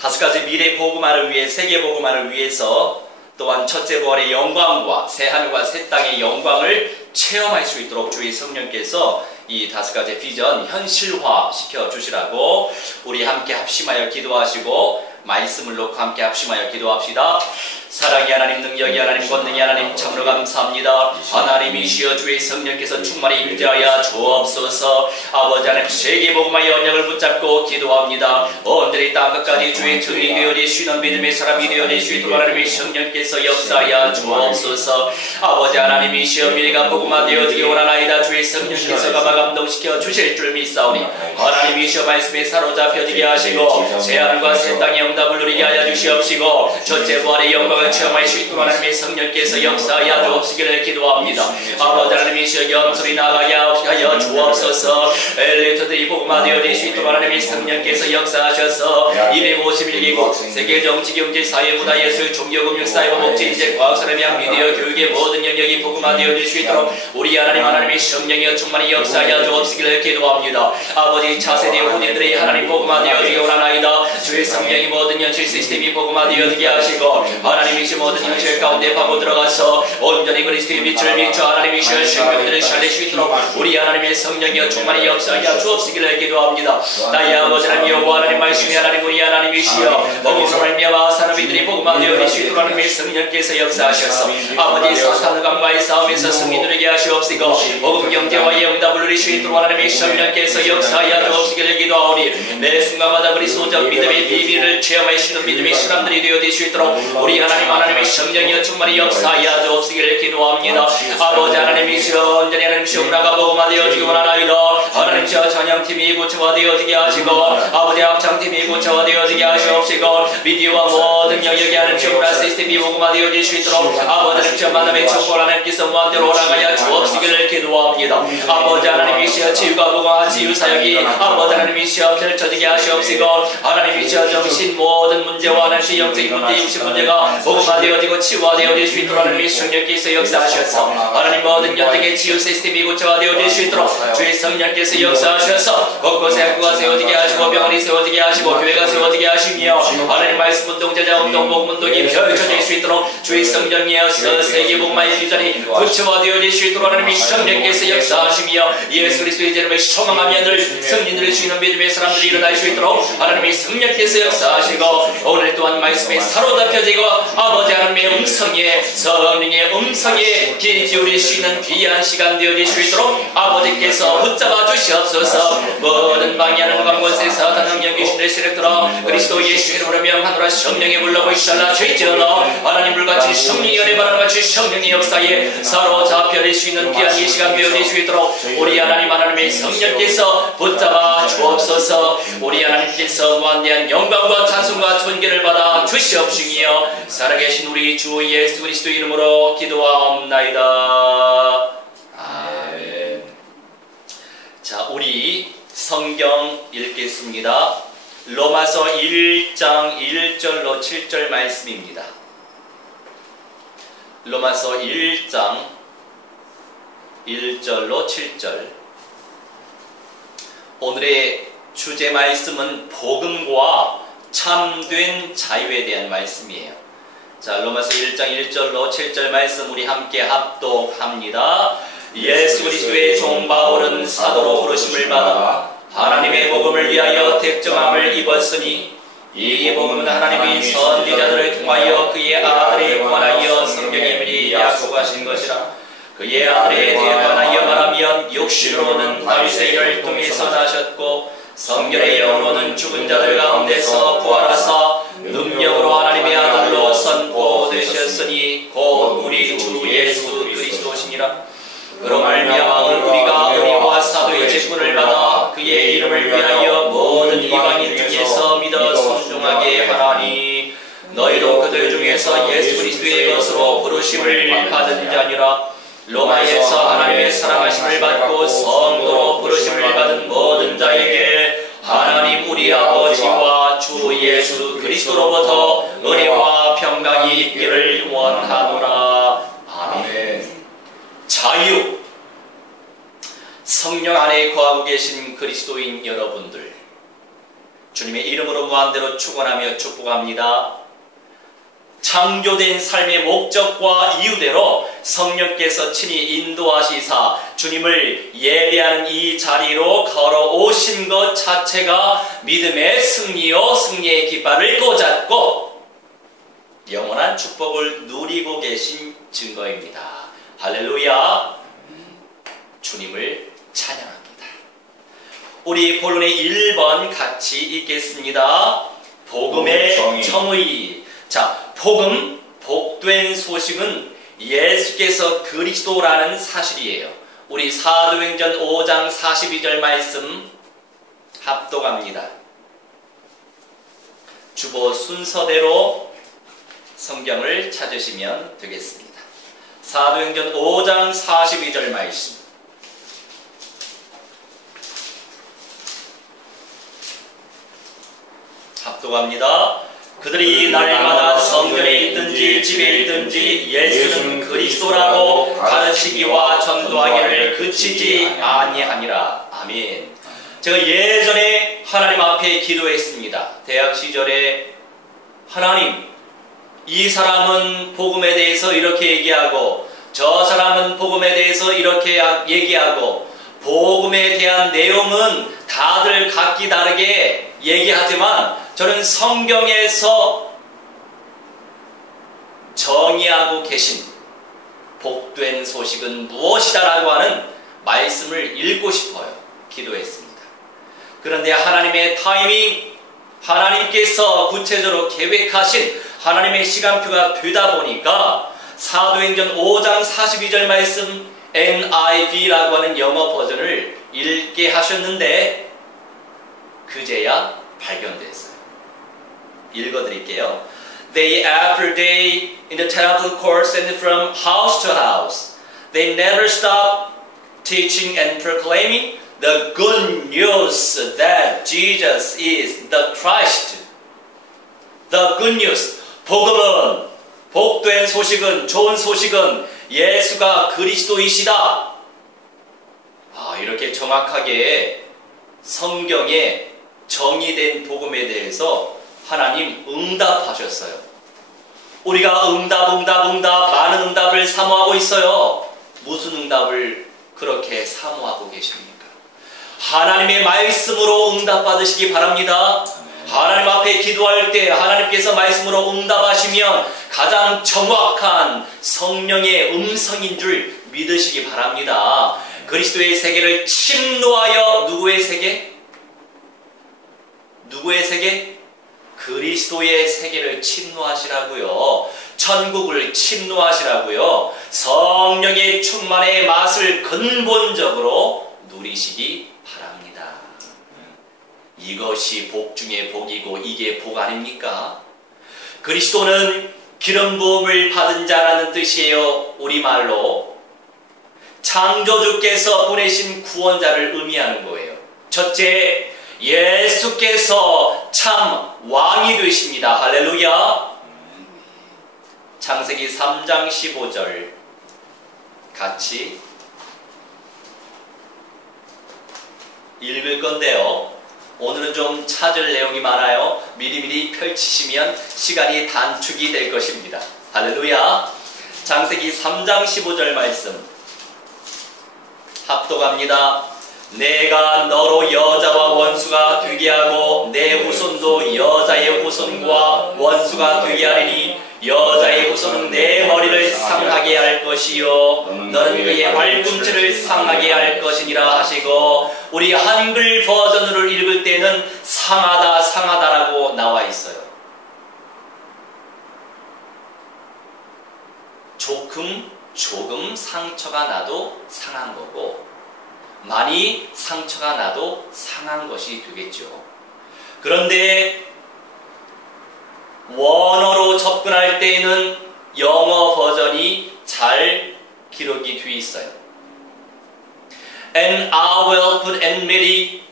5가지 미래 복음화를 위해, 세계 복음화를 위해서 또한 첫째 부활의 영광과 새 하늘과 새 땅의 영광을 체험할 수 있도록 주의 성령께서 이 5가지 비전 현실화 시켜 주시라고 우리 함께 합심하여 기도하시고 말씀을 놓고 함께 합심하여 기도합시다. 사랑의 하나님, 능력의 하나님, 권능의 하나님, 참으로 감사합니다. 하나님이시여 주의 성령께서 충만히 임재하여 주옵소서. 아버지 하나님, 세계복음화의 언약을 붙잡고 기도합니다. 온전히 땅끝까지 주의 증인이 되어지시는 믿음의 사람이 되어지시도록 하나님의 성령께서 역사하여 주옵소서. 아버지 하나님이시여 미래가 복음화되어지기 원하나이다. 주의 성령께서 가마 감동시켜 주실 줄 믿사오니 하나님이시여 말씀에 사로잡혀지게 하시고 새하늘과 새 땅의 응답을 누리게 하여 주시옵시고 첫째 부활의 영광을 체험할 수 있도록 하나님의 성령께서 역사하여 주옵시기를 기도합니다. 아버지 하나님이시여 영소리 나가게 하여 주옵소서. 엘리트들이 복음화되어질 수 있도록 하나님의 성령께서 역사하셔서 251개국 세계 정치, 경제, 사회, 문화, 예술, 종교, 금융, 사이버, 복지, 인재, 과학, 산업, 양, 미디어, 교육의 모든 영역이 복음화되어질 수 있도록 우리 하나님의 성령이여 충만히 역사하여 주옵시기를 기도합니다. 아버지 차세대 후대들의 하나님 복음화되어지기 원하나이다. 주의 성령이 모든 현실 시스템이 복음화되어지게 하시고 하나님이시 모든 현실 가운데 파고 들어가서 온전히 그리스도의 빛을 비춰 하나님이시여 생명들을 살릴 수 있도록 우리 하나님의 성령이여 충만히 역사하여 주옵시기를 기도합니다. 나의 아버지 하나님 여호와 하나님 말씀이 하나님 우리 하나님이시여 복음으로 말미암아 사람이들이 복음화되어질 수 있도록 하나님의 성령께서 역사하셔서 아버지 사탄과의 싸움에서 승리 누리게 하시옵시고 복음 경제와의 응답을 누릴 수 있도록 하나님의 성령께서 역사하여 주옵시기를 기도하오니 매 순간마다 그리스도적 믿음의 비밀을 체험할 수 있는 믿음의 사람들이 되어질 수 있도록 우리 하나님의 성령이여 충만히 역사하여 주옵시기를 기도합니다. 아버지 하나님이시여 온전히 하나님이시여 문화가 복음화되어지기 원하나이다. 하나님이시여 찬양팀이 구체화되어지게 하시고 아버지 합창팀이 구체화되어지게 하시옵시고 미디어와 모든 영역에 하나님이시여 문화 시스템이 복음화되어질 수 있도록 아버지 하나님이시여 만남의 축복을 하나님께서 무한대로 허락하여 주옵시기를 기도합니다. 아버지 하나님이시여 치유가 복음화 치유사역이 아버지 하나님이시여 펼쳐지게 하시옵시고 하나님이시여 정신 모든 문제와 하나님이시여 영적인 문제, 육신 문제가 복음화되어지고 치유화되어질 수 있도록 하나님의 성령께서 역사하셔서 하나님 모든 연대의 치유 시스템이 구체화되어질 수 있도록 주의 성령께서 역사하셔서 곳곳에 학교가 세워지게 하시고 병원이 세워지게 하시고 교회가 세워지게 하시며 하나님 말씀 운동, 제자 운동, 복음 운동이 펼쳐질 수 있도록 주의 성령이어서 세계복음화의 비전이 구체화되어질 수 있도록 하나님의 성령께서 역사하시며 예수 그리스도의 이름을 소망하며 늘 승리 누릴 수 있는 믿음의 사람들이 일어날 수 있도록 하나님의 성령께서 역사하시고 오늘 또한 말씀에 사로잡혀지고 아버지 하나님의 음성에 성령의 음성에 귀 기울일 수 있는 귀한 시간 되어질 수 있도록 아버지께서 붙잡아 주시옵소서. 모든 방해하는 곳에서 다능력 귀신들 세력들어 그리스도 예수의 이름으로 명하노라. 성령의 불러고 있살라 죄지어라. 하나님 불같이 성령의 은혜 바람같이 성령의 역사에 사로잡혀질 수 있는 귀한 이 시간 되어질 수 있도록 우리 하나님의 성령께서 붙잡아 주옵소서. 우리 하나님께서 무한대한 영광과 찬송과 존귀를 받아 주시옵시며 살아계신 우리 주 예수 그리스도 이름으로 기도하옵나이다. 아멘. 자, 우리 성경 읽겠습니다. 로마서 1장 1절로 7절 말씀입니다. 로마서 1장 1절로 7절. 오늘의 주제 말씀은 복음과 참된 자유에 대한 말씀이에요. 자, 로마서 1장 1절로 7절 말씀 우리 함께 합독합니다. 예수 그리스도의 종 바울은 사도로 부르심을 받아 하나님의 복음을 위하여 택정함을 입었으니 이 복음은 하나님이 선지자들을 통하여 그의 아들에 관하여 성경에 미리 약속하신 것이라. 그의 아들에 관하여 말하면 육신으로는 다윗의 혈통에서 나셨고 성결의 영으로는 죽은 자들 가운데서 부활하사 능력으로 하나님의 아들로 선포되셨으니 곧 우리 주 예수 그리스도시니라. 그로 말미암아 우리가 은혜와 사도의 직분을 받아 그의 이름을 위하여 모든 이방인 중에서 믿어 순종하게 하나니 너희도 그들 중에서 예수 그리스도의 것으로 부르심을 받은 자니라. 로마에서 하나님의 사랑하심을 받고 성도로 부르심을 받은 모든 자에게 하나님 우리 아버지와 주 예수 그리스도로부터 은혜와 평강이 있기를 원하노라. 아멘. 자유. 성령 안에 거하고 계신 그리스도인 여러분들, 주님의 이름으로 무한대로 축원하며 축복합니다. 창조된 삶의 목적과 이유대로 성령께서 친히 인도하시사 주님을 예배하는 이 자리로 걸어오신 것 자체가 믿음의 승리요 승리의 깃발을 꽂았고 영원한 축복을 누리고 계신 증거입니다. 할렐루야. 주님을 찬양합니다. 우리 본론의 1번 같이 읽겠습니다. 복음의 정의. 자, 복음, 복된 소식은 예수께서 그리스도라는 사실이에요. 우리 사도행전 5장 42절 말씀 합독합니다. 주보 순서대로 성경을 찾으시면 되겠습니다. 사도행전 5장 42절 말씀 합독합니다. 그들이 날마다 성전에 있든지 집에 있든지 예수는 그리스도라고 가르치기와 전도하기를 그치지 아니하니라. 아멘. 제가 예전에 하나님 앞에 기도했습니다. 대학 시절에 하나님, 이 사람은 복음에 대해서 이렇게 얘기하고 저 사람은 복음에 대해서 이렇게 얘기하고 복음에 대한 내용은 다들 각기 다르게 얘기하지만 저는 성경에서 정의하고 계신 복된 소식은 무엇이다라고 하는 말씀을 읽고 싶어요. 기도했습니다. 그런데 하나님의 타이밍, 하나님께서 구체적으로 계획하신 하나님의 시간표가 되다 보니까 사도행전 5장 42절 말씀 NIV라고 하는 영어 버전을 읽게 하셨는데 그제야 발견됐어요. 읽어드릴게요. Day after day in the temple courts and from house to house, they never stopped teaching and proclaiming the good news that Jesus is the Christ. The good news. 복음은, 복된 소식은, 좋은 소식은 예수가 그리스도이시다. 이렇게 정확하게 성경에 정의된 복음에 대해서 하나님 응답하셨어요. 우리가 응답 많은 응답을 사모하고 있어요. 무슨 응답을 그렇게 사모하고 계십니까? 하나님의 말씀으로 응답받으시기 바랍니다. 하나님 앞에 기도할 때 하나님께서 말씀으로 응답하시면 가장 정확한 성령의 음성인 줄 믿으시기 바랍니다. 그리스도의 세계를 침노하여 누구의 세계? 누구의 세계? 그리스도의 세계를 침노하시라고요. 천국을 침노하시라고요. 성령의 충만의 맛을 근본적으로 누리시기 바랍니다. 이것이 복 중에 복이고 이게 복 아닙니까? 그리스도는 기름 부음을 받은 자라는 뜻이에요. 우리말로 창조주께서 보내신 구원자를 의미하는 거예요. 첫째, 예수께서 참 왕이 되십니다. 할렐루야. 창세기 3장 15절 같이 읽을 건데요. 오늘은 좀 찾을 내용이 많아요. 미리미리 펼치시면 시간이 단축이 될 것입니다. 할렐루야. 창세기 3장 15절 말씀 합독합니다. 내가 너로 여자와 원수가 되게 하고 내 후손도 여자의 후손과 원수가 되게 하리니 여자의 후손은 내 머리를 상하게 할 것이요 너는 그의 발꿈치를 상하게 할 것이니라 하시고, 우리 한글 버전으로 읽을 때는 상하다 상하다라고 나와 있어요. 조금 상처가 나도 상한 거고 많이 상처가 나도 상한 것이 되겠죠. 그런데 원어로 접근할 때에는 영어 버전이 잘 기록이 되어 있어요. And I will put enmity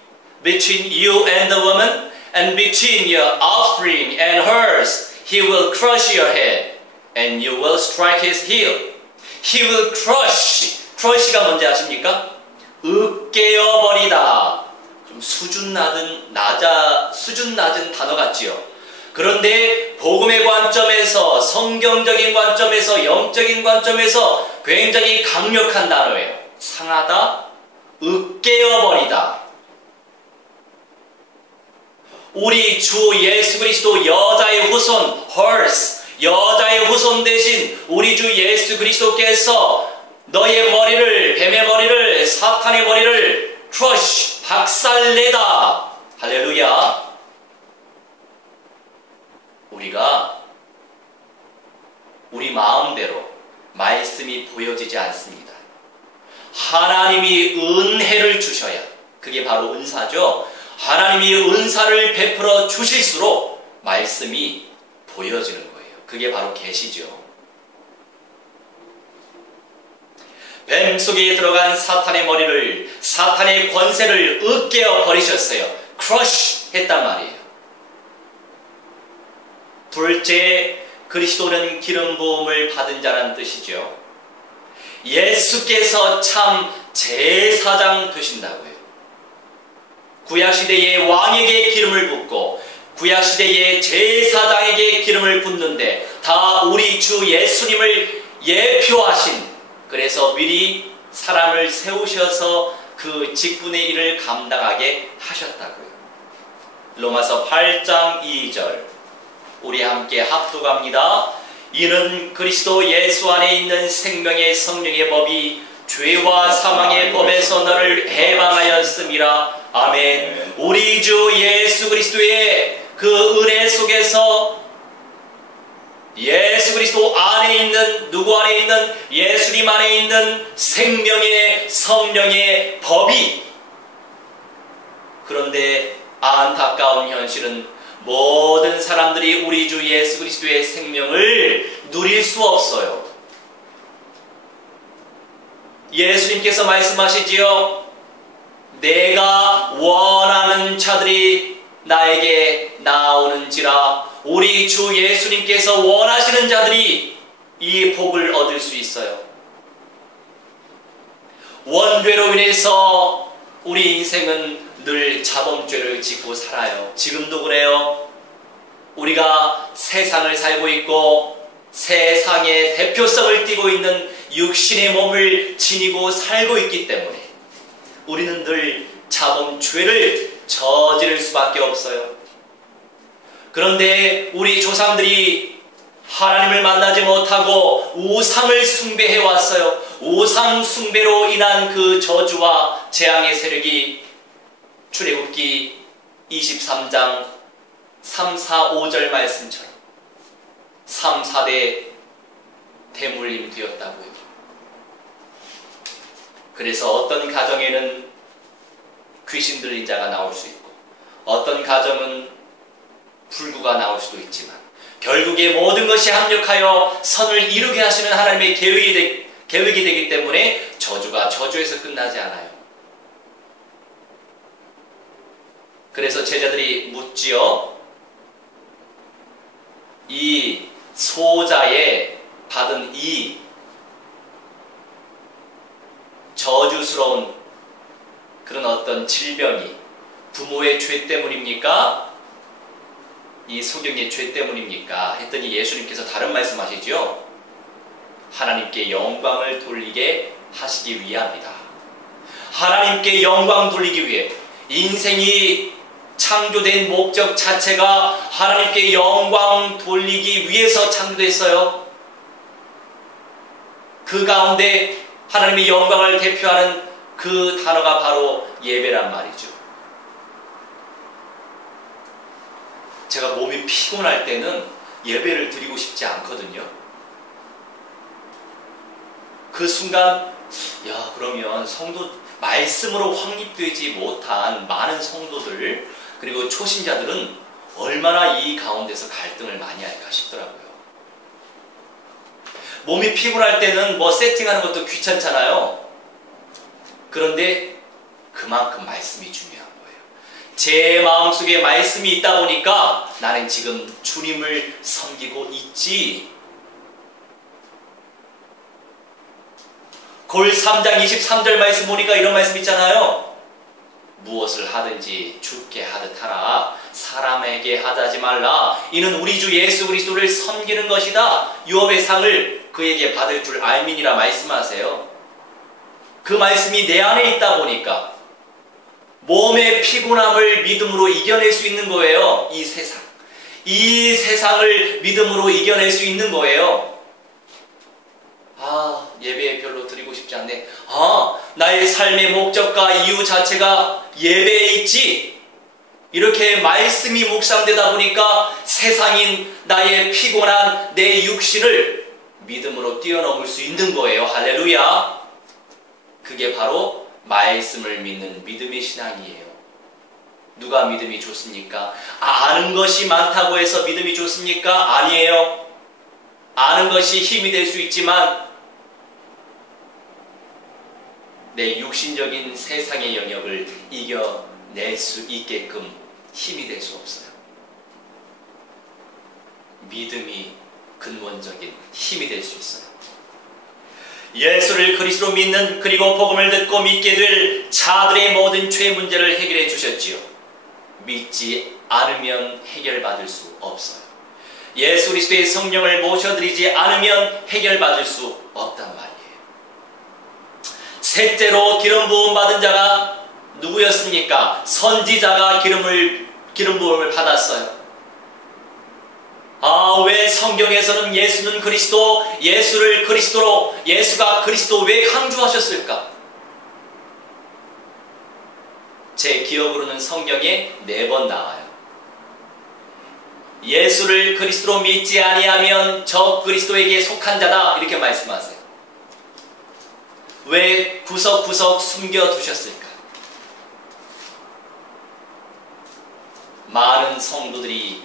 between you and the woman, and between your offspring and hers. He will crush your head, and you will strike his heel. He will crush. crush가 뭔지 아십니까? 으깨어버리다. 좀 수준 낮은 단어 같지요. 그런데 복음의 관점에서, 성경적인 관점에서, 영적인 관점에서 굉장히 강력한 단어예요. 상하다, 으깨어버리다. 우리 주 예수 그리스도 여자의 후손, horse, 여자의 후손 대신 우리 주 예수 그리스도께서 너의 머리를, 뱀의 머리를, 사탄의 머리를 crush, 박살내다. 할렐루야. 우리가 우리 마음대로 말씀이 보여지지 않습니다. 하나님이 은혜를 주셔야, 그게 바로 은사죠. 하나님이 은사를 베풀어 주실수록 말씀이 보여지는 거예요. 그게 바로 계시죠. 뱀 속에 들어간 사탄의 머리를, 사탄의 권세를 으깨어 버리셨어요. crush 했단 말이에요. 둘째, 그리스도는 기름 부음을 받은 자라는 뜻이죠. 예수께서 참 제사장 되신다고요. 구약시대의 왕에게 기름을 붓고 구약시대의 제사장에게 기름을 붓는데 다 우리 주 예수님을 예표하신, 그래서 미리 사람을 세우셔서 그 직분의 일을 감당하게 하셨다고요. 로마서 8장 2절 우리 함께 합독합니다. 이는 그리스도 예수 안에 있는 생명의 성령의 법이 죄와 사망의 법에서 너를 해방하였음이라. 아멘. 우리 주 예수 그리스도의 그 은혜 속에서 예수 그리스도 안에 있는, 누구 안에 있는? 예수님 안에 있는 생명의 성령의 법이. 그런데 안타까운 현실은 모든 사람들이 우리 주 예수 그리스도의 생명을 누릴 수 없어요. 예수님께서 말씀하시지요. 내가 원하는 자들이 나에게 나오는지라. 우리 주 예수님께서 원하시는 자들이 이 복을 얻을 수 있어요. 원죄로 인해서 우리 인생은 늘 자범죄를 짓고 살아요. 지금도 그래요. 우리가 세상을 살고 있고 세상의 대표성을 띠고 있는 육신의 몸을 지니고 살고 있기 때문에 우리는 늘 자범죄를 저지를 수밖에 없어요. 그런데 우리 조상들이 하나님을 만나지 못하고 우상을 숭배해 왔어요. 우상 숭배로 인한 그 저주와 재앙의 세력이 출애굽기 23장 3, 4, 5절 말씀처럼 3, 4대 대물림 되었다고요. 그래서 어떤 가정에는 귀신 들린 자가 나올 수 있고 어떤 가정은 불구가 나올 수도 있지만 결국에 모든 것이 합력하여 선을 이루게 하시는 하나님의 계획이 되기 때문에 저주가 저주에서 끝나지 않아요. 그래서 제자들이 묻지요. 이 소자의 받은 이 저주스러운 그런 어떤 질병이 부모의 죄 때문입니까? 이 소경의 죄 때문입니까? 했더니 예수님께서 다른 말씀하시죠. 하나님께 영광을 돌리게 하시기 위함이다. 하나님께 영광 돌리기 위해, 인생이 창조된 목적 자체가 하나님께 영광 돌리기 위해서 창조됐어요. 그 가운데 하나님의 영광을 대표하는 그 단어가 바로 예배란 말이죠. 제가 몸이 피곤할 때는 예배를 드리고 싶지 않거든요. 그 순간 그러면 말씀으로 확립되지 못한 많은 성도들 그리고 초신자들은 얼마나 이 가운데서 갈등을 많이 할까 싶더라고요. 몸이 피곤할 때는 세팅하는 것도 귀찮잖아요. 그런데 그만큼 말씀이 중요한 거예요. 제 마음속에 말씀이 있다 보니까 나는 지금 주님을 섬기고 있지. 골 3장 23절 말씀 보니까 이런 말씀 있잖아요. 무엇을 하든지 주께 하듯 하라. 사람에게 하지 말라. 이는 우리 주 예수 그리스도를 섬기는 것이다. 유업의 상을 그에게 받을 줄 알민이라 말씀하세요. 그 말씀이 내 안에 있다 보니까 몸의 피곤함을 믿음으로 이겨낼 수 있는 거예요. 이 세상. 이 세상을 믿음으로 이겨낼 수 있는 거예요. 예배 별로 드리고 싶지 않네. 나의 삶의 목적과 이유 자체가 예배에 있지. 이렇게 말씀이 묵상되다 보니까 세상인 나의 피곤한 내 육신을 믿음으로 뛰어넘을 수 있는 거예요. 할렐루야. 그게 바로 말씀을 믿는 믿음의 신앙이에요. 누가 믿음이 좋습니까? 아는 것이 많다고 해서 믿음이 좋습니까? 아니에요. 아는 것이 힘이 될 수 있지만 내 육신적인 세상의 영역을 이겨낼 수 있게끔 힘이 될 수 없어요. 믿음이 근본적인 힘이 될 수 있어요. 예수를 그리스도로 믿는 그리고 복음을 듣고 믿게 될 자들의 모든 죄 문제를 해결해 주셨지요. 믿지 않으면 해결받을 수 없어요. 예수 그리스도의 성령을 모셔드리지 않으면 해결받을 수 없단 말이에요. 셋째로 기름 부음 받은 자가 누구였습니까? 선지자가 기름 부음을 받았어요. 왜 성경에서는 예수는 그리스도, 예수를 그리스도로, 예수가 그리스도 왜 강조하셨을까? 제 기억으로는 성경에 4번 나와요. 예수를 그리스도로 믿지 아니하면 저 그리스도에게 속한 자다, 이렇게 말씀하세요. 왜 구석구석 숨겨두셨을까? 많은 성도들이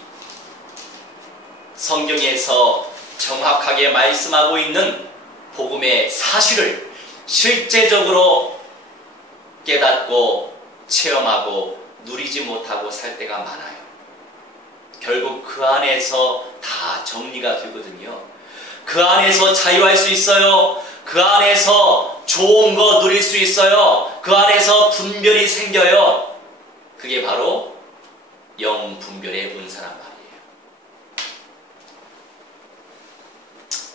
성경에서 정확하게 말씀하고 있는 복음의 사실을 실제적으로 깨닫고 체험하고 누리지 못하고 살 때가 많아요. 결국 그 안에서 다 정리가 되거든요. 그 안에서 자유할 수 있어요. 그 안에서 좋은 거 누릴 수 있어요. 그 안에서 분별이 생겨요. 그게 바로 영분별의 은사란 말이에요.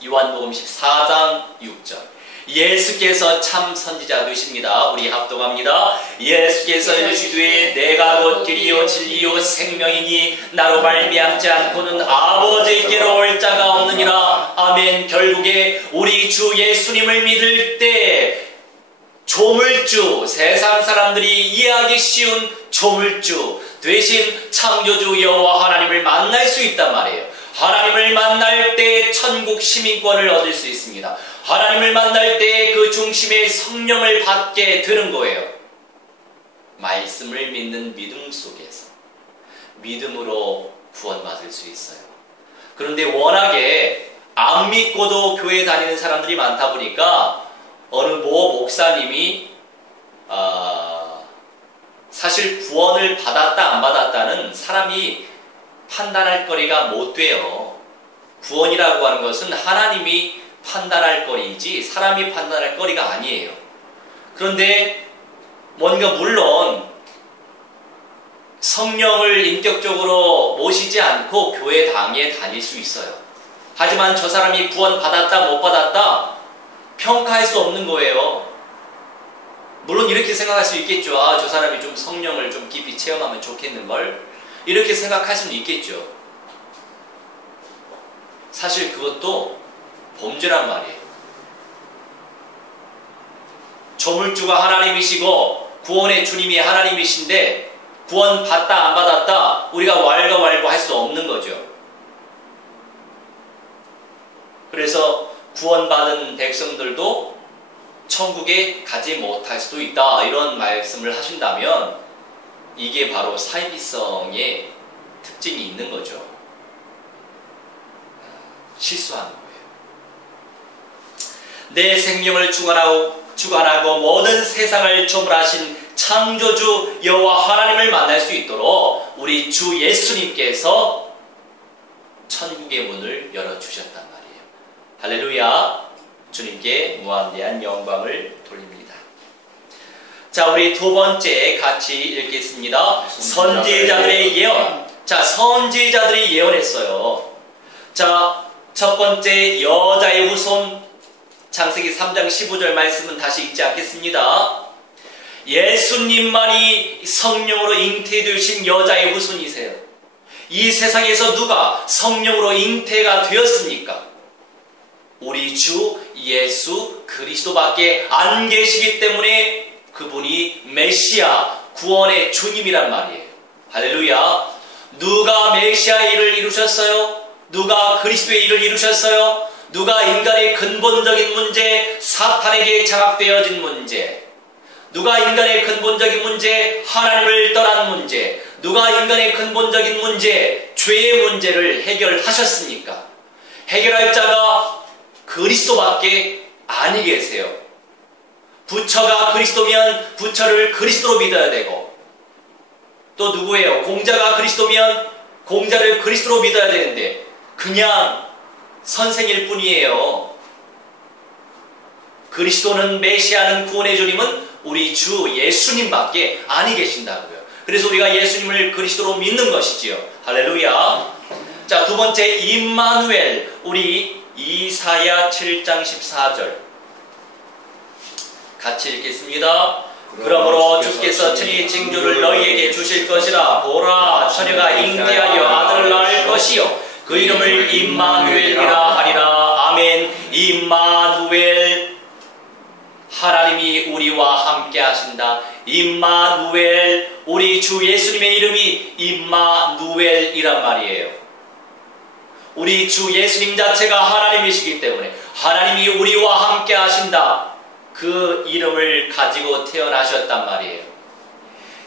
요한복음 14장 6절. 예수께서 참 선지자 되십니다. 우리 합동합니다. 예수께서 이르시되 내가 곧 길이요 진리요 생명이니 나로 말미암지 않고는 아버지께로 올 자가 없느니라. 아멘. 결국에 우리 주 예수님을 믿을 때 조물주, 세상 사람들이 이해하기 쉬운 조물주 대신 창조주 여호와 하나님을 만날 수 있단 말이에요. 하나님을 만날 때 천국 시민권을 얻을 수 있습니다. 하나님을 만날 때 그 중심의 성령을 받게 되는 거예요. 말씀을 믿는 믿음 속에서 믿음으로 구원받을 수 있어요. 그런데 워낙에 안 믿고도 교회 다니는 사람들이 많다 보니까 어느 모 목사님이 사실 구원을 받았다 안 받았다는 사람이 판단할 거리가 못 돼요. 구원이라고 하는 것은 하나님이 판단할 거리이지 사람이 판단할 거리가 아니에요. 그런데 뭔가 물론 성령을 인격적으로 모시지 않고 교회 당에 다닐 수 있어요. 하지만 저 사람이 구원 받았다 못 받았다 평가할 수 없는 거예요. 물론 이렇게 생각할 수 있겠죠. 저 사람이 좀 성령을 좀 깊이 체험하면 좋겠는걸, 이렇게 생각할 수는 있겠죠. 사실 그것도 범죄란 말이에요. 조물주가 하나님이시고 구원의 주님이 하나님이신데 구원 받다 안 받았다 우리가 왈가왈부 할 수 없는 거죠. 그래서 구원받은 백성들도 천국에 가지 못할 수도 있다, 이런 말씀을 하신다면 이게 바로 사이비성의 특징이 있는 거죠. 실수한 거예요. 내 생명을 주관하고 모든 세상을 조물하신 창조주 여호와 하나님을 만날 수 있도록 우리 주 예수님께서 천국의 문을 열어주셨단 말이에요. 할렐루야. 주님께 무한대한 영광을 돌립니다. 자, 우리 두 번째 같이 읽겠습니다. 선지자들의 예언. 자, 선지자들이 예언했어요. 자, 첫 번째 여자의 후손. 창세기 3장 15절 말씀은 다시 읽지 않겠습니다. 예수님만이 성령으로 잉태되신 여자의 후손이세요. 이 세상에서 누가 성령으로 잉태가 되었습니까? 우리 주 예수 그리스도밖에 안 계시기 때문에 그분이 메시아, 구원의 주님이란 말이에요. 할렐루야. 누가 메시아의 일을 이루셨어요? 누가 그리스도의 일을 이루셨어요? 누가 인간의 근본적인 문제, 사탄에게 장악되어진 문제, 누가 인간의 근본적인 문제, 하나님을 떠난 문제, 누가 인간의 근본적인 문제, 죄의 문제를 해결하셨습니까? 해결할 자가 그리스도밖에 아니 계세요. 부처가 그리스도면 부처를 그리스도로 믿어야 되고, 또 누구예요? 공자가 그리스도면 공자를 그리스도로 믿어야 되는데 그냥 선생일 뿐이에요. 그리스도는, 메시아는, 구원의 주님은 우리 주 예수님밖에 아니 계신다고요. 그래서 우리가 예수님을 그리스도로 믿는 것이지요. 할렐루야. 자, 두 번째 임마누엘. 우리 이사야 7장 14절 같이 읽겠습니다. 그러므로 주께서 친히 징조를 너희에게 주실 것이라. 보라, 처녀가 잉태하여 아들을 낳을 것이요 그 이름을 임마누엘이라 하리라. 아멘. 임마누엘. 하나님이 우리와 함께 하신다. 임마누엘. 우리 주 예수님의 이름이 임마누엘이란 말이에요. 우리 주 예수님 자체가 하나님이시기 때문에 하나님이 우리와 함께 하신다. 그 이름을 가지고 태어나셨단 말이에요.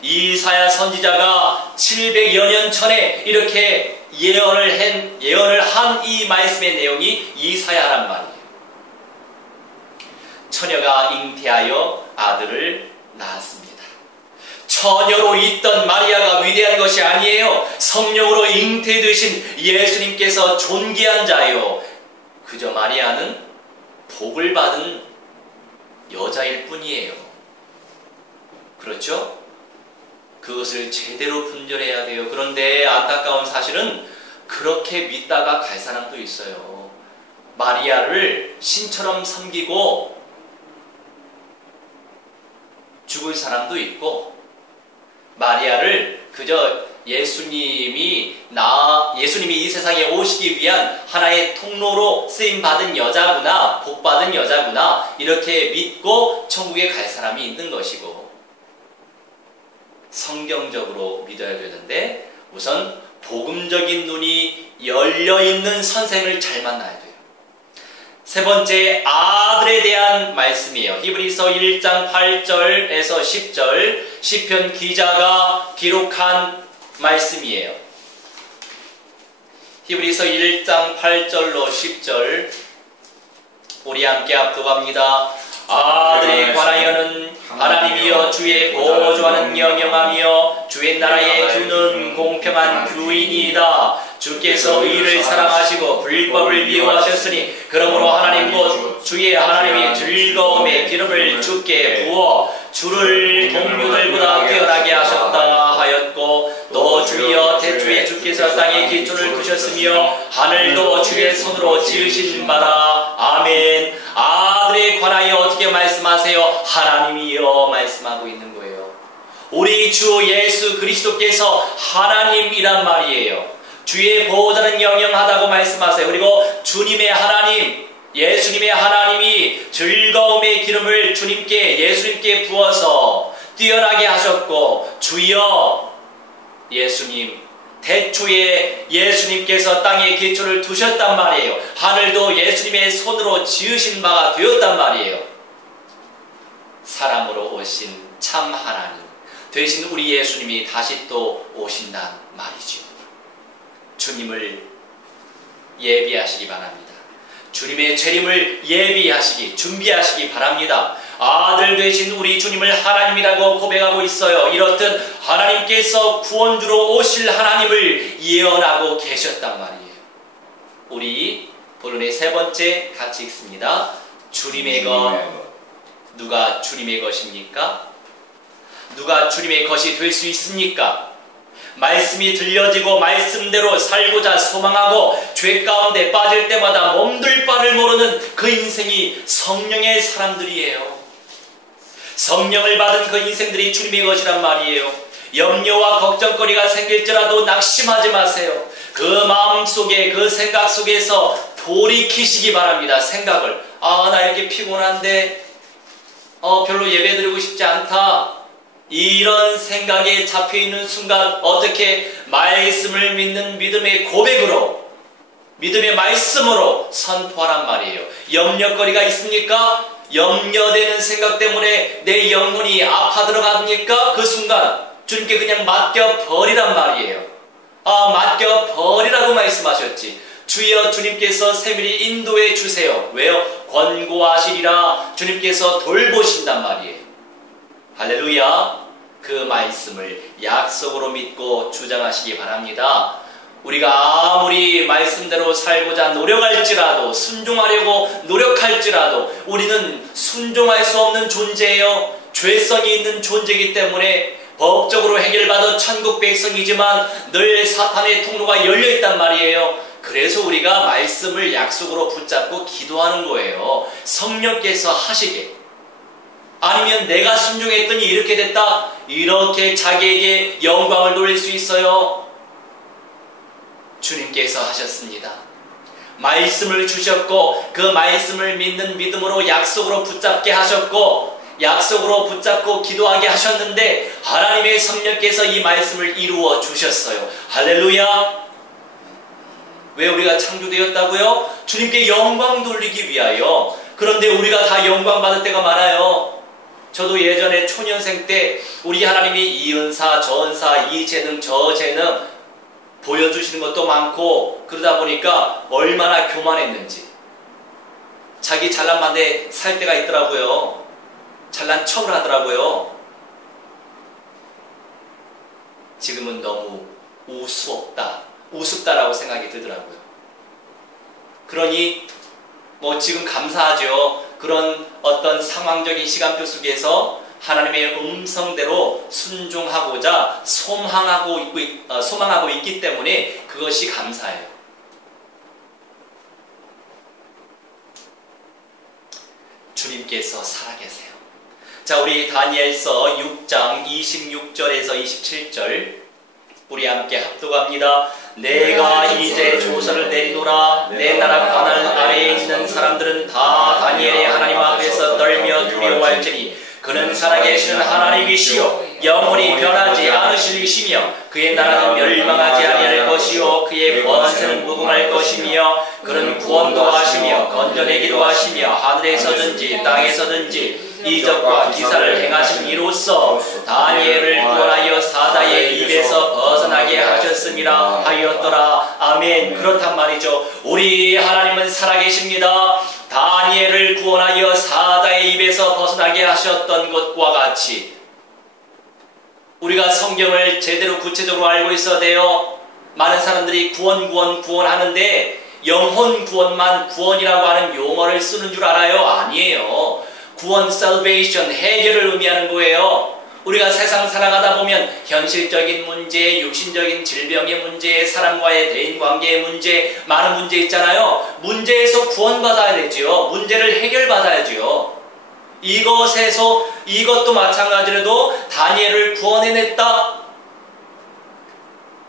이사야 선지자가 700여 년 전에 이렇게 예언을 한 이 말씀의 내용이 이사야란 말이에요. 처녀가 잉태하여 아들을 낳았습니다. 처녀로 있던 마리아가 위대한 것이 아니에요. 성령으로 잉태되신 예수님께서 존귀한 자요. 그저 마리아는 복을 받은 여자일 뿐이에요. 그렇죠? 그것을 제대로 분별해야 돼요. 그런데 안타까운 사실은 그렇게 믿다가 갈 사람도 있어요. 마리아를 신처럼 섬기고 죽을 사람도 있고, 마리아를 그저 예수님이 이 세상에 오시기 위한 하나의 통로로 쓰임받은 여자구나, 복받은 여자구나, 이렇게 믿고 천국에 갈 사람이 있는 것이고, 성경적으로 믿어야 되는데 우선 복음적인 눈이 열려있는 선생을 잘 만나야 돼요. 세 번째, 아들에 대한 말씀이에요. 히브리서 1장 8절에서 10절 시편 기자가 기록한 말씀이에요. 히브리서 1장 8절로 10절 우리 함께 합독합니다. 아들에 관하여는 하나님이여 주의 보조하는 영영하며 주의 나라에 두는 공평한 규인이다. 주께서 의를 사랑하시고 불법을 미워하셨으니 그러므로 하나님 곧 주의 하나님이 즐거움의 기름을 주께 부어 주를 동료들보다 뛰어나게 하셨다 하였고, 또 주여 대초에 주께서 땅에 기초를 두셨으며 하늘도 주의 손으로 지으신 바라. 아멘. 아들에 관하여 어떻게 말씀하세요? 하나님이여 말씀하고 있는 거예요. 우리 주 예수 그리스도께서 하나님이란 말이에요. 주의 보호자는 영영하다고 말씀하세요. 그리고 주님의 하나님, 예수님의 하나님이 즐거움의 기름을 예수님께 부어서 뛰어나게 하셨고, 주여 예수님, 대초에 예수님께서 땅에 기초를 두셨단 말이에요. 하늘도 예수님의 손으로 지으신 바가 되었단 말이에요. 사람으로 오신 참 하나님 되신 우리 예수님이 다시 또 오신단 말이죠. 주님을 예비하시기 바랍니다. 주님의 재림을 준비하시기 바랍니다. 아들 되신 우리 주님을 하나님이라고 고백하고 있어요. 이렇듯 하나님께서 구원주로 오실 하나님을 예언하고 계셨단 말이에요. 우리 본론의 세 번째 같이 읽습니다. 주님의 것. 누가 주님의 것입니까? 누가 주님의 것이 될 수 있습니까? 말씀이 들려지고 말씀대로 살고자 소망하고 죄 가운데 빠질 때마다 몸둘 바를 모르는 그 인생이 성령의 사람들이에요. 성령을 받은 그 인생들이 주님의 것이란 말이에요. 염려와 걱정거리가 생길지라도 낙심하지 마세요. 그 마음 속에, 그 생각 속에서 돌이키시기 바랍니다. 생각을, 나 이렇게 피곤한데 별로 예배드리고 싶지 않다. 이런 생각에 잡혀있는 순간 어떻게 말씀을 믿는 믿음의 고백으로, 믿음의 말씀으로 선포하란 말이에요. 염려거리가 있습니까? 염려되는 생각 때문에 내 영혼이 아파 들어갑니까? 그 순간 주님께 그냥 맡겨버리란 말이에요. 맡겨버리라고 말씀하셨지. 주여, 주님께서 세밀히 인도해 주세요. 왜요? 권고하시리라. 주님께서 돌보신단 말이에요. 할렐루야. 그 말씀을 약속으로 믿고 주장하시기 바랍니다. 우리가 아무리 말씀대로 살고자 노력할지라도, 순종하려고 노력할지라도 우리는 순종할 수 없는 존재예요. 죄성이 있는 존재이기 때문에 법적으로 해결받은 천국 백성이지만 늘 사탄의 통로가 열려있단 말이에요. 그래서 우리가 말씀을 약속으로 붙잡고 기도하는 거예요. 성령께서 하시게. 아니면 내가 순종했더니 이렇게 됐다. 이렇게 자기에게 영광을 돌릴 수 있어요. 주님께서 하셨습니다. 말씀을 주셨고 그 말씀을 믿는 믿음으로 약속으로 붙잡게 하셨고 약속으로 붙잡고 기도하게 하셨는데 하나님의 성령께서 이 말씀을 이루어 주셨어요. 할렐루야. 왜 우리가 창조되었다고요? 주님께 영광 돌리기 위하여. 그런데 우리가 다 영광 받을 때가 많아요. 저도 예전에 초년생 때 우리 하나님이 이 은사, 저 은사, 이 재능, 저 재능 보여주시는 것도 많고 그러다 보니까 얼마나 교만했는지. 자기 잘난 만에 살 때가 있더라고요. 잘난 척을 하더라고요. 지금은 너무 우습다라고 생각이 들더라고요. 그러니 지금 감사하죠. 그런 어떤 상황적인 시간표 속에서 하나님의 음성대로 순종하고자 소망하고 있기 때문에 그것이 감사해요. 주님께서 살아계세요. 자, 우리 다니엘서 6장 26절에서 27절 우리 함께 합독합니다. 내가 이제 조서를 내리노라. 내 나라 가나안 아래에 있는 사람들은 다 다니엘의 하나님 앞에서 떨며 두려워할지니 그는 살아계시는 하나님이시요 영원히 변하지 않으실 이시며 그의 나라는 멸망하지 아니할 것이요 그의 권세는 무궁할 것이며 그는 구원도 하시며 건져내기도 하시며 하늘에서든지 땅에서든지 이적과 기사를 행하신 이로써 다니엘을 구원하여 사자의 입에서 벗어나게 하셨음이라 하였더라. 아멘. 그렇단 말이죠. 우리 하나님은 살아계십니다. 다니엘을 구원하여 사자의 입에서 벗어나게 하셨던 것과 같이 우리가 성경을 제대로 구체적으로 알고 있어야 돼요. 많은 사람들이 구원하는데 영혼 구원만 구원이라고 하는 용어를 쓰는 줄 알아요? 아니에요. 구원, salvation, 해결을 의미하는 거예요. 우리가 세상 살아가다 보면 현실적인 문제, 육신적인 질병의 문제, 사람과의 대인관계의 문제, 많은 문제 있잖아요. 문제에서 구원받아야 되죠. 문제를 해결받아야죠. 이것도 마찬가지로 다니엘을 구원해냈다.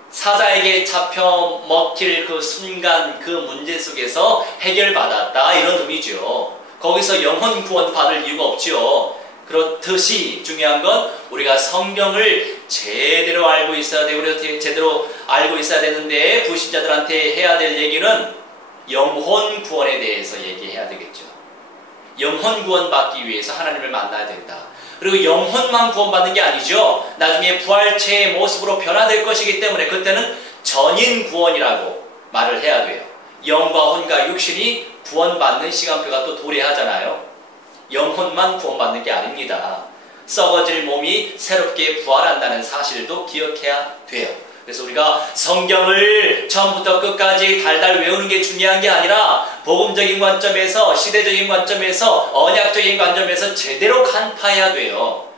사자에게 잡혀 먹힐 그 순간 그 문제 속에서 해결받았다. 이런 의미죠. 거기서 영혼 구원 받을 이유가 없죠. 그렇듯이 중요한 건 우리가 성경을 제대로 알고 있어야 되고 그래서 제대로 알고 있어야 되는데 불신자들한테 해야 될 얘기는 영혼 구원에 대해서 얘기해야 되겠죠. 영혼 구원 받기 위해서 하나님을 만나야 된다. 그리고 영혼만 구원받는 게 아니죠. 나중에 부활체의 모습으로 변화될 것이기 때문에 그때는 전인 구원이라고 말을 해야 돼요. 영과 혼과 육신이 구원받는 시간표가 또 도래하잖아요. 영혼만 구원받는 게 아닙니다. 썩어질 몸이 새롭게 부활한다는 사실도 기억해야 돼요. 그래서 우리가 성경을 처음부터 끝까지 달달 외우는 게 중요한 게 아니라 복음적인 관점에서, 시대적인 관점에서, 언약적인 관점에서 제대로 간파해야 돼요.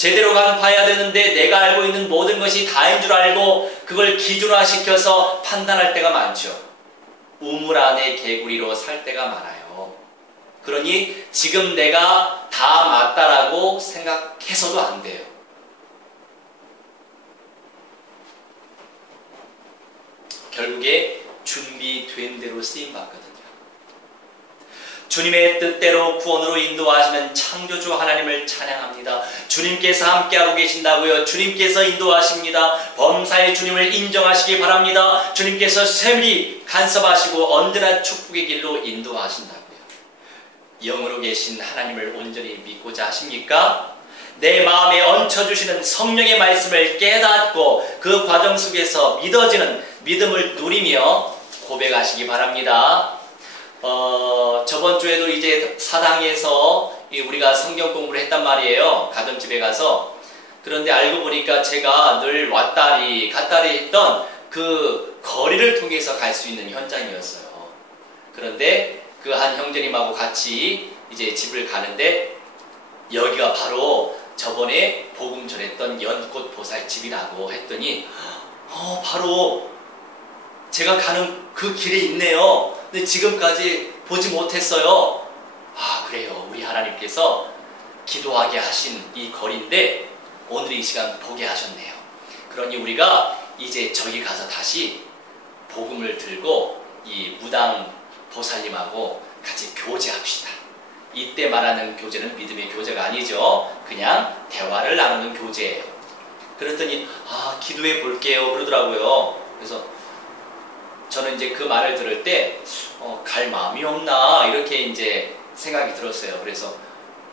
제대로 봐야 되는데 내가 알고 있는 모든 것이 다인 줄 알고 그걸 기준화시켜서 판단할 때가 많죠. 우물 안에 개구리로 살 때가 많아요. 그러니 지금 내가 다 맞다라고 생각해서도 안 돼요. 결국에 준비된 대로 쓰임받거든요. 주님의 뜻대로 구원으로 인도하시는 창조주 하나님을 찬양합니다. 주님께서 함께하고 계신다고요. 주님께서 인도하십니다. 범사의 주님을 인정하시기 바랍니다. 주님께서 세밀히 간섭하시고 언제나 축복의 길로 인도하신다고요. 영으로 계신 하나님을 온전히 믿고자 하십니까? 내 마음에 얹혀주시는 성령의 말씀을 깨닫고 그 과정 속에서 믿어지는 믿음을 누리며 고백하시기 바랍니다. 저번 주에도 이제 사당에서 우리가 성경 공부를 했단 말이에요. 가정집에 가서. 그런데 알고 보니까 제가 늘 왔다리 갔다리 했던 그 거리를 통해서 갈 수 있는 현장이었어요. 그런데 그 한 형제님하고 같이 이제 집을 가는데 여기가 바로 저번에 복음 전했던 연꽃 보살집이라고 했더니 바로 제가 가는 그 길에 있네요. 근데 지금까지 보지 못했어요. 아, 그래요. 우리 하나님께서 기도하게 하신 이 거리인데 오늘 이 시간 보게 하셨네요. 그러니 우리가 이제 저기 가서 다시 복음을 들고 이 무당 보살님하고 같이 교제합시다. 이때 말하는 교제는 믿음의 교제가 아니죠. 그냥 대화를 나누는 교제예요. 그랬더니 기도해 볼게요 그러더라고요. 그래서 저는 이제 그 말을 들을 때 갈 마음이 없나 이렇게 이제 생각이 들었어요. 그래서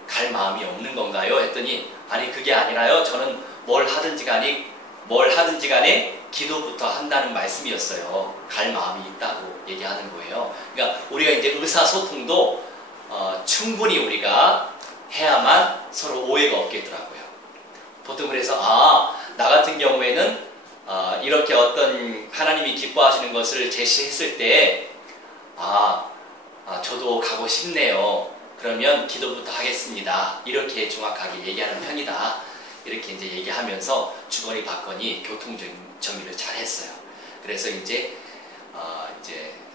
갈 마음이 없는 건가요? 했더니 아니 그게 아니라요. 저는 뭘 하든지 간에 기도부터 한다는 말씀이었어요. 갈 마음이 있다고 얘기하는 거예요. 그러니까 우리가 이제 의사소통도 충분히 우리가 해야만 서로 오해가 없겠더라고요. 보통 그래서 나 같은 경우에는 이렇게 어떤 하나님이 기뻐하시는 것을 제시했을 때 저도 가고 싶네요. 그러면 기도부터 하겠습니다. 이렇게 정확하게 얘기하는 편이다. 이렇게 이제 얘기하면서 주거니 받거니 교통 정리를 잘 했어요. 그래서 이제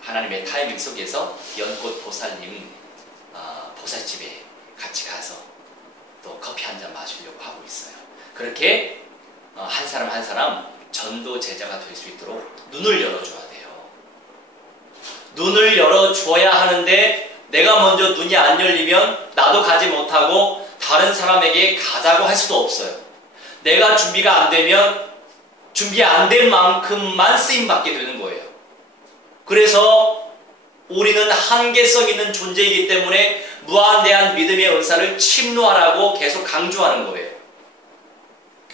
하나님의 타이밍 속에서 연꽃 보살님 보살집에 같이 가서 또 커피 한 잔 마시려고 하고 있어요. 그렇게 한 사람 한 사람 전도 제자가 될 수 있도록 눈을 열어줘야 돼요. 눈을 열어줘야 하는데 내가 먼저 눈이 안 열리면 나도 가지 못하고 다른 사람에게 가자고 할 수도 없어요. 내가 준비가 안 되면 준비 안 된 만큼만 쓰임받게 되는 거예요. 그래서 우리는 한계성 있는 존재이기 때문에 무한대한 믿음의 은사를 침노하라고 계속 강조하는 거예요.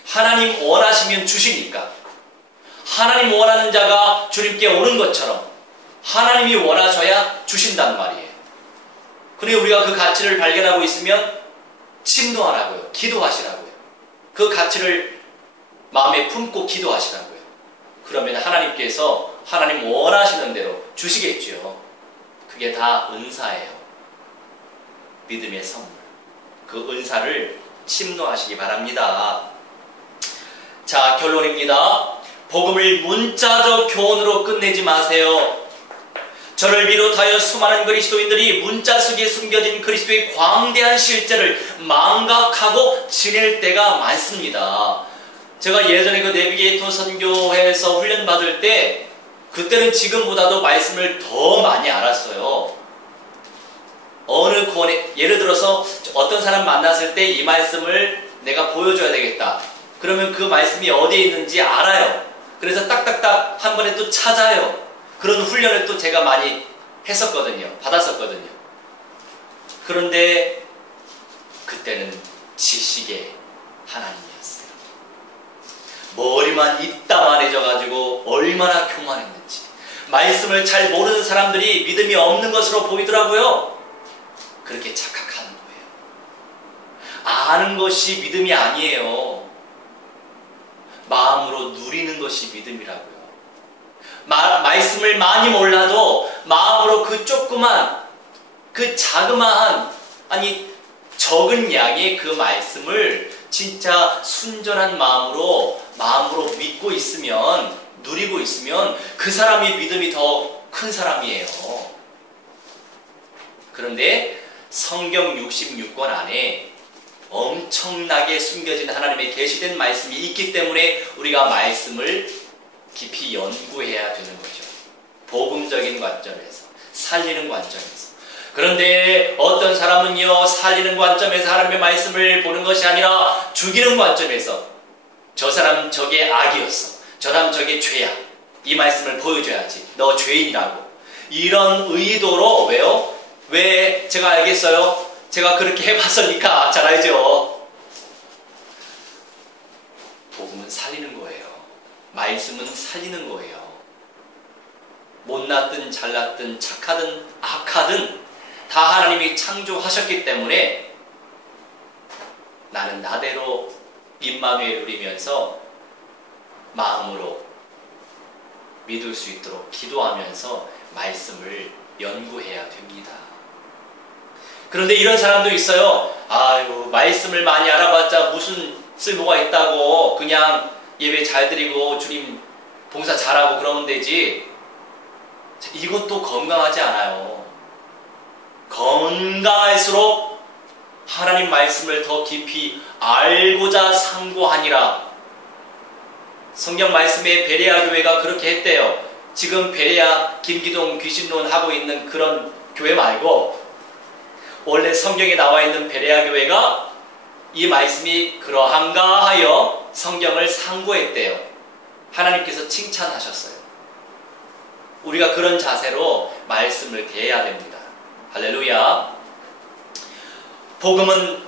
하나님 원하시면 주시니까. 하나님 원하는 자가 주님께 오는 것처럼 하나님이 원하셔야 주신단 말이에요. 그러니 우리가 그 가치를 발견하고 있으면 침노하라고요. 기도하시라고요. 그 가치를 마음에 품고 기도하시라고요. 그러면 하나님께서 하나님 원하시는 대로 주시겠죠. 그게 다 은사예요. 믿음의 선물. 그 은사를 침노하시기 바랍니다. 자, 결론입니다. 복음을 문자적 교훈으로 끝내지 마세요. 저를 비롯하여 수많은 그리스도인들이 문자 속에 숨겨진 그리스도의 광대한 실제를 망각하고 지낼 때가 많습니다. 제가 예전에 그 내비게이터 선교회에서 훈련받을 때 그때는 지금보다도 말씀을 더 많이 알았어요. 어느 구원에 예를 들어서 어떤 사람 만났을 때 이 말씀을 내가 보여줘야 되겠다. 그러면 그 말씀이 어디에 있는지 알아요. 그래서 딱딱딱 한 번에 또 찾아요. 그런 훈련을 또 제가 많이 했었거든요. 받았었거든요. 그런데 그때는 지식의 하나님이었어요. 머리만 이따만해져가지고 얼마나 교만했는지. 말씀을 잘 모르는 사람들이 믿음이 없는 것으로 보이더라고요. 그렇게 착각하는 거예요. 아는 것이 믿음이 아니에요. 마음으로 누리는 것이 믿음이라고요. 말씀을 많이 몰라도 마음으로 그 조그만, 그 자그마한, 적은 양의 그 말씀을 진짜 순전한 마음으로 믿고 있으면, 누리고 있으면 그 사람이 믿음이 더 큰 사람이에요. 그런데 성경 66권 안에 엄청나게 숨겨진 하나님의 계시된 말씀이 있기 때문에 우리가 말씀을 깊이 연구해야 되는 거죠. 복음적인 관점에서, 살리는 관점에서. 그런데 어떤 사람은요, 살리는 관점에서 하나님의 말씀을 보는 것이 아니라 죽이는 관점에서, 저 사람 저게 악이었어, 저 사람 저게 죄야, 이 말씀을 보여줘야지, 너 죄인이라고, 이런 의도로. 왜요? 왜 제가 알겠어요? 제가 그렇게 해봤으니까 잘 알죠. 복음은 살리는 거예요. 말씀은 살리는 거예요. 못났든 잘났든 착하든 악하든 다 하나님이 창조하셨기 때문에 나는 나대로 임마누엘 누리면서 마음으로 믿을 수 있도록 기도하면서 말씀을 연구해야 됩니다. 그런데 이런 사람도 있어요. 아유, 말씀을 많이 알아봤자 무슨 쓸모가 있다고, 그냥 예배 잘 드리고 주님 봉사 잘하고 그러면 되지. 이것도 건강하지 않아요. 건강할수록 하나님 말씀을 더 깊이 알고자 상고하니라. 성경 말씀에 베레아 교회가 그렇게 했대요. 지금 베레아 김기동 귀신론 하고 있는 그런 교회 말고 원래 성경에 나와 있는 베레아 교회가 이 말씀이 그러한가 하여 성경을 상고했대요. 하나님께서 칭찬하셨어요. 우리가 그런 자세로 말씀을 대해야 됩니다. 할렐루야. 복음은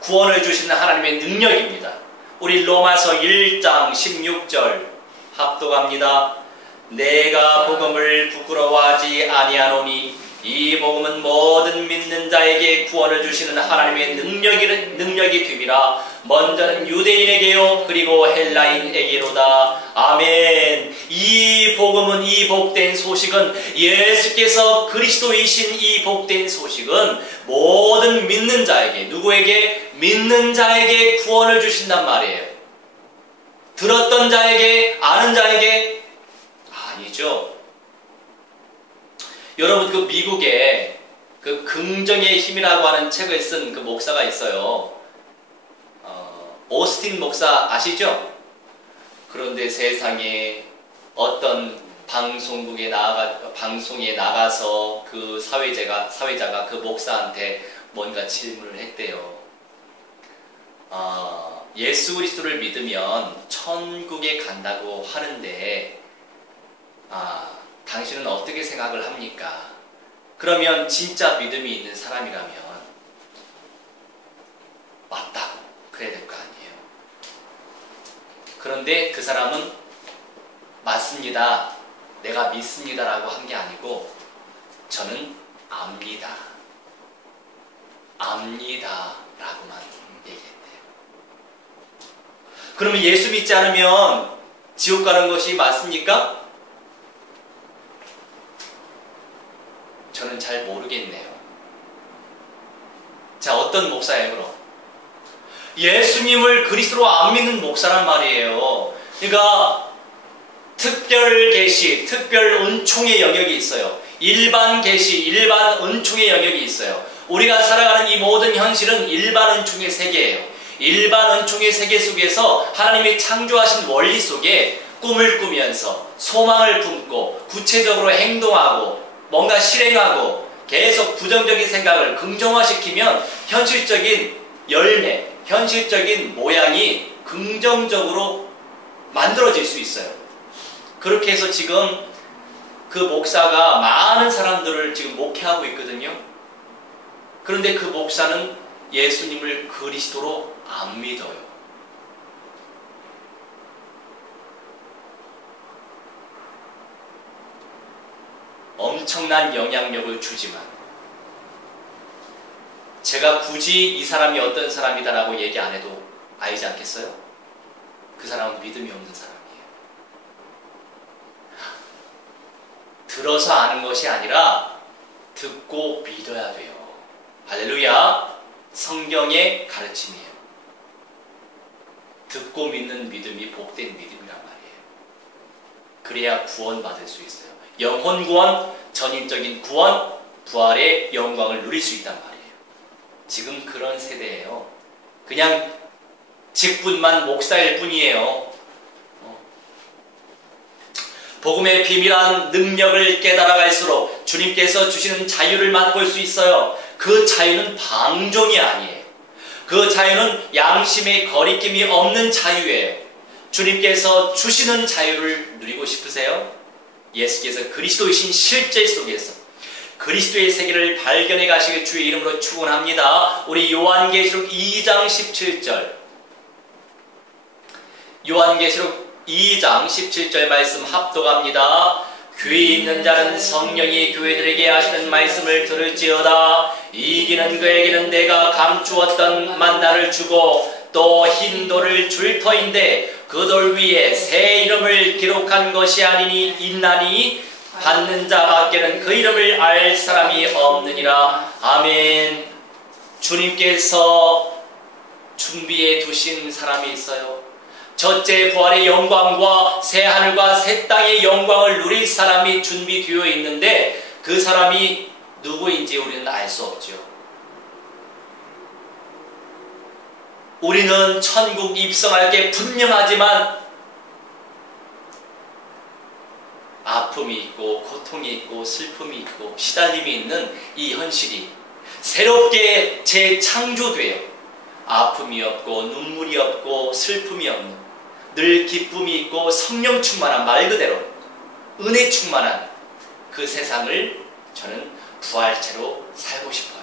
구원을 주시는 하나님의 능력입니다. 우리 로마서 1장 16절 합독합니다. 내가 복음을 부끄러워하지 아니하노니 이 복음은 모든 믿는 자에게 구원을 주시는 하나님의 능력이 됨이라. 먼저는 유대인에게요 그리고 헬라인에게로다. 아멘. 이 복음은, 이 복된 소식은, 예수께서 그리스도이신 이 복된 소식은 모든 믿는 자에게, 누구에게? 믿는 자에게 구원을 주신단 말이에요. 들었던 자에게, 아는 자에게? 아니죠. 여러분, 그 미국에 그 긍정의 힘이라고 하는 책을 쓴 그 목사가 있어요. 오스틴 목사 아시죠? 그런데 세상에 어떤 방송에 나가서 그 사회자가 그 목사한테 뭔가 질문을 했대요. 예수 그리스도를 믿으면 천국에 간다고 하는데, 당신은 어떻게 생각을 합니까? 그러면 진짜 믿음이 있는 사람이라면 맞다고 그래야 될 거 아니에요. 그런데 그 사람은 맞습니다, 내가 믿습니다 라고 한 게 아니고, 저는 압니다 라고만 얘기했대요. 그러면 예수 믿지 않으면 지옥 가는 것이 맞습니까? 저는 잘 모르겠네요. 자, 어떤 목사예요 그럼? 예수님을 그리스도로 안 믿는 목사란 말이에요. 그러니까 특별 계시, 특별 은총의 영역이 있어요. 일반 계시, 일반 은총의 영역이 있어요. 우리가 살아가는 이 모든 현실은 일반 은총의 세계예요. 일반 은총의 세계 속에서 하나님이 창조하신 원리 속에 꿈을 꾸면서 소망을 품고 구체적으로 행동하고 뭔가 실행하고 계속 부정적인 생각을 긍정화시키면 현실적인 열매, 현실적인 모양이 긍정적으로 만들어질 수 있어요. 그렇게 해서 지금 그 목사가 많은 사람들을 지금 목회하고 있거든요. 그런데 그 목사는 예수님을 그리스도로 안 믿어요. 엄청난 영향력을 주지만 제가 굳이 이 사람이 어떤 사람이다라고 얘기 안 해도 알지 않겠어요? 그 사람은 믿음이 없는 사람이에요. 들어서 아는 것이 아니라 듣고 믿어야 돼요. 할렐루야. 성경의 가르침이에요. 듣고 믿는 믿음이 복된 믿음이란 말이에요. 그래야 구원받을 수 있어요. 영혼 구원, 전인적인 구원, 부활의 영광을 누릴 수 있단 말이에요. 지금 그런 세대예요. 그냥 직분만 목사일 뿐이에요. 복음의 비밀한 능력을 깨달아갈수록 주님께서 주시는 자유를 맛볼 수 있어요. 그 자유는 방종이 아니에요. 그 자유는 양심의 거리낌이 없는 자유예요. 주님께서 주시는 자유를 누리고 싶으세요? 예수께서 그리스도이신 실제 속에서 그리스도의 세계를 발견해 가시길 주의 이름으로 축원합니다. 우리 요한계시록 2장 17절 요한계시록 2장 17절 말씀 합독합니다. 귀 있는 자는 성령이 교회들에게 하시는 말씀을 들을지어다. 이기는 그에게는 내가 감추었던 만나를 주고 또 흰 돌을 줄 터인데 그 돌 위에 새 이름을 기록한 것이 아니니 있나니 받는 자밖에는 그 이름을 알 사람이 없느니라. 아멘. 주님께서 준비해 두신 사람이 있어요. 첫째 부활의 영광과 새 하늘과 새 땅의 영광을 누릴 사람이 준비되어 있는데 그 사람이 누구인지 우리는 알 수 없죠. 우리는 천국 입성할 게 분명하지만 아픔이 있고 고통이 있고 슬픔이 있고 시달림이 있는 이 현실이 새롭게 재창조돼요. 아픔이 없고 눈물이 없고 슬픔이 없는 늘 기쁨이 있고 성령 충만한 말 그대로 은혜 충만한 그 세상을 저는 부활체로 살고 싶어요.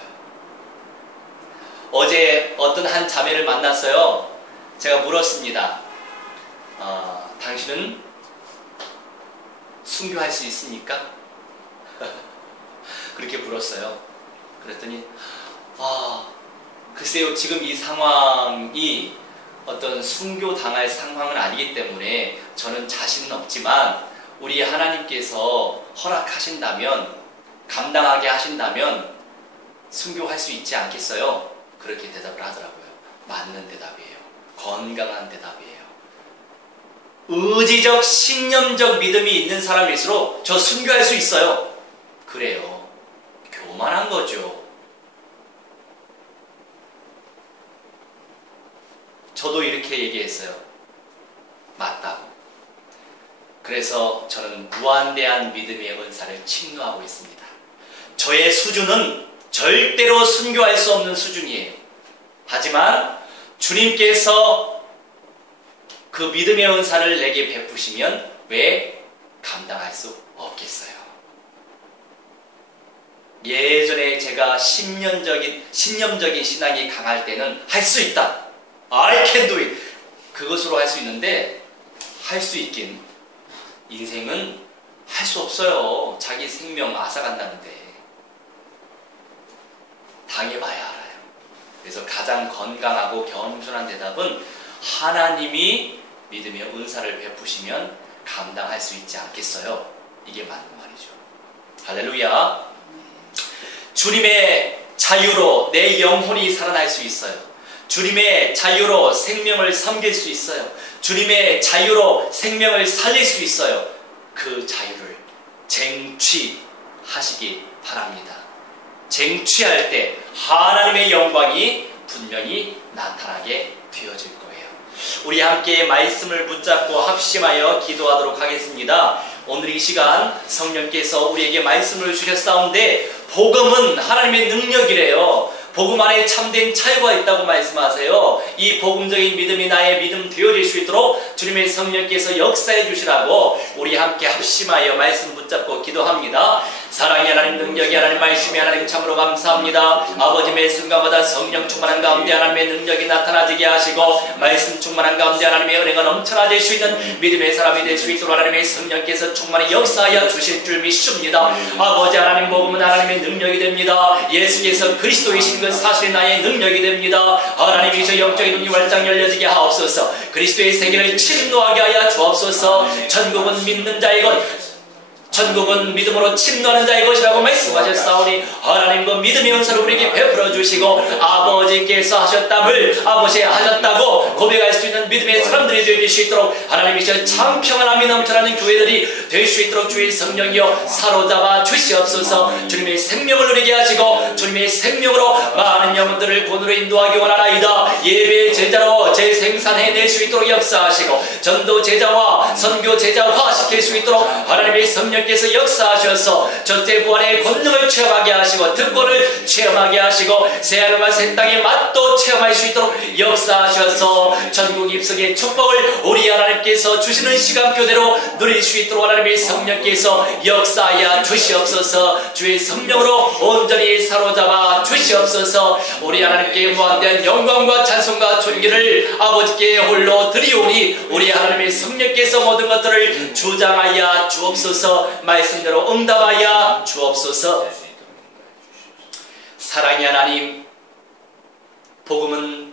어제 어떤 한 자매를 만났어요. 제가 물었습니다. 당신은 순교할 수 있습니까? 그렇게 물었어요. 그랬더니 글쎄요, 지금 이 상황이 어떤 순교 당할 상황은 아니기 때문에 저는 자신은 없지만 우리 하나님께서 허락하신다면 감당하게 하신다면 순교할 수 있지 않겠어요? 그렇게 대답을 하더라고요. 맞는 대답이에요. 건강한 대답이에요. 의지적 신념적 믿음이 있는 사람일수록 저 순교할 수 있어요. 그래요. 교만한 거죠. 저도 이렇게 얘기했어요. 맞다고. 그래서 저는 무한대한 믿음의 은사를 침노하고 있습니다. 저의 수준은 절대로 순교할 수 없는 수준이에요. 하지만 주님께서 그 믿음의 은사를 내게 베푸시면 왜 감당할 수 없겠어요? 예전에 제가 신념적인 신앙이 강할 때는 할 수 있다. I can do it. 그것으로 할 수 있는데 할 수 있긴 인생은 할 수 없어요. 자기 생명 앗아간다는데 당해봐야 알아요. 그래서 가장 건강하고 겸손한 대답은 하나님이 믿음의 은사를 베푸시면 감당할 수 있지 않겠어요? 이게 맞는 말이죠. 할렐루야. 주님의 자유로 내 영혼이 살아날 수 있어요. 주님의 자유로 생명을 섬길 수 있어요. 주님의 자유로 생명을 살릴 수 있어요. 그 자유를 쟁취하시기 바랍니다. 쟁취할 때 하나님의 영광이 분명히 나타나게 되어질 거예요. 우리 함께 말씀을 붙잡고 합심하여 기도하도록 하겠습니다. 오늘 이 시간 성령께서 우리에게 말씀을 주셨사온데 복음은 하나님의 능력이래요. 복음 안에 참된 차유가 있다고 말씀하세요. 이 복음적인 믿음이 나의 믿음 되어질 수 있도록 주님의 성령께서 역사해 주시라고 우리 함께 합심하여 말씀 붙잡고 기도합니다. 사랑의 하나님, 능력의 하나님, 말씀의 하나님 참으로 감사합니다. 아버지 매 순간마다 성령 충만한 가운데 하나님의 능력이 나타나지게 하시고 말씀 충만한 가운데 하나님의 은혜가 넘쳐나질 수 있는 믿음의 사람이 될 수 있도록 하나님의 성령께서 충만히 역사하여 주실 줄 믿습니다. 아버지 하나님, 복음은 하나님의 능력이 됩니다. 예수께서 그리스도이신 그 사실이 나의 능력이 됩니다. 하나님이 저 영적인 눈이 활짝 열려지게 하옵소서. 그리스도의 세계를 침노하게 하여 주옵소서. 천국은 믿는 자의 것, 천국은 믿음으로 침노하는 자의 것이라고 말씀하셨사오니 하나님 그 믿음의 은사를 우리에게 베풀어 주시고 아버지께서 하셨다고 고백할 수 있는 믿음의 사람들이 되어줄 수 있도록 하나님이 참 평안함이 넘쳐나는 교회들이 될 수 있도록 주의 성령이여 사로잡아 주시옵소서. 주님의 생명을 누리게 하시고 주님의 생명으로 많은 영혼들을 본으로 인도하기 원하나이다. 예배 제자로 재생산해낼 수 있도록 역사하시고 전도 제자와 선교 제자화 시킬 수 있도록 하나님의 성령께서 역사하셔서 첫째 부활의 권능을 체험하게 하시고 특권을 체험하게 하시고 새하늘과 새 땅의 맛도 체험할 수 있도록 역사하셔서 천국 입성의 축복을 우리 하나님께서 주시는 시간표대로 누릴 수 있도록 하나님의 성령께서 역사하여 주시옵소서. 주의 성령으로 온전히 사로잡아 주시옵소서. 우리 하나님께 무한대한 영광과 찬송과 존귀를 아버지께 홀로 드리오니 우리 하나님의 성령께서 모든 것들을 주장하여 주옵소서. 말씀대로 응답하여 주옵소서. 사랑의 하나님, 복음은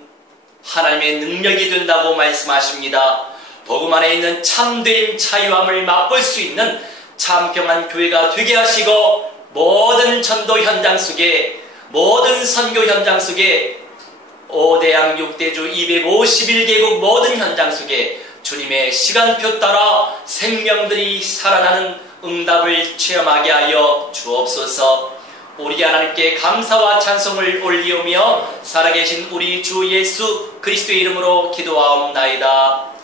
하나님의 능력이 된다고 말씀하십니다. 복음 안에 있는 참된 자유함을 맛볼 수 있는 참평한 교회가 되게 하시고 모든 전도 현장 속에 모든 선교 현장 속에 5대양 6대주 251개국 모든 현장 속에 주님의 시간표 따라 생명들이 살아나는 응답을 체험하게 하여 주옵소서. 우리 하나님께 감사와 찬송을 올리오며 살아계신 우리 주 예수 그리스도의 이름으로 기도하옵나이다.